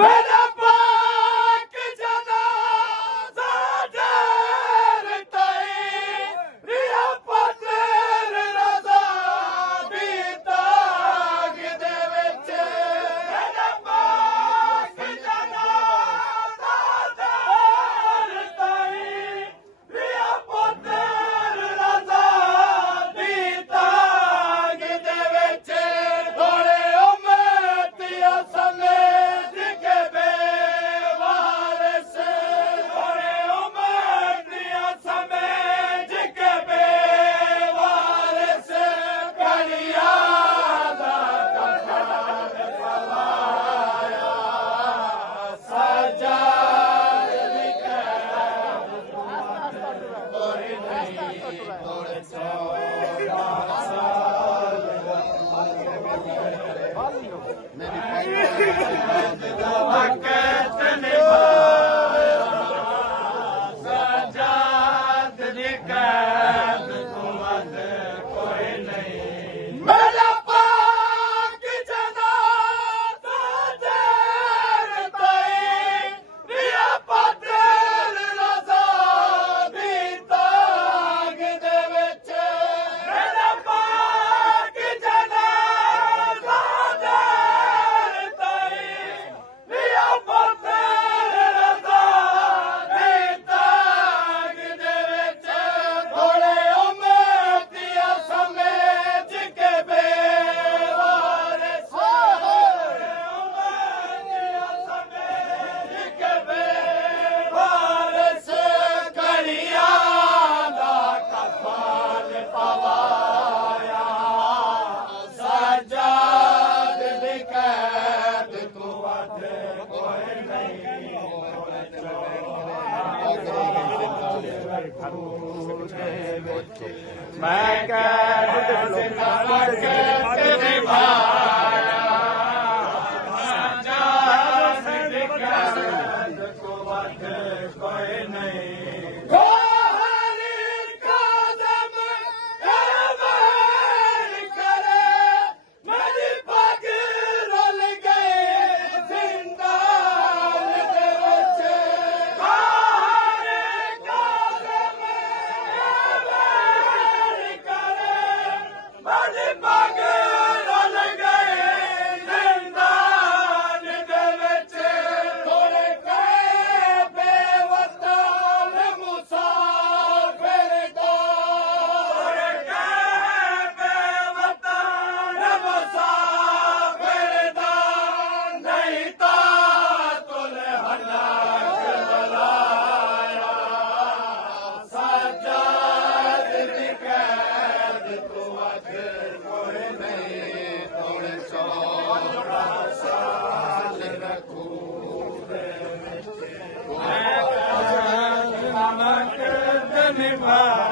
मेरा पाक जनाज़ा देर ताईं रिया पत्थर रज़ा दी ताग दे विच मेरा पाक जनाज़ा देर ताईं रिया पत्थर रज़ा दी ताग दे विच थोड़े उम्मतिया समेत के बेवारिस थोड़े उम्मतिया समेत के बेवारिस कलिया दा कफन पवाया सजाद लिखे तोरे नहीं तोरे वक़्त निभाया सजाद दी कैद तू वध कोई नहीं मेरा पाक जनाज़ा देर ताईं रिया पत्थर रज़ा दी ताग दे विच मेरा पाक जनाज़ा देर ताईं रिया पत्थर रज़ा दी ताग दे विच थोड़े उम्मतिया समेत के बेवारिस उम्मतिया समेत के बेवारिस कलिया दा कफन पवाया सजाद दी कैद तू वध कोई नहीं मैं कैद निभाया सजाद दी कैद तू वध कोई नहीं धन्यवाद।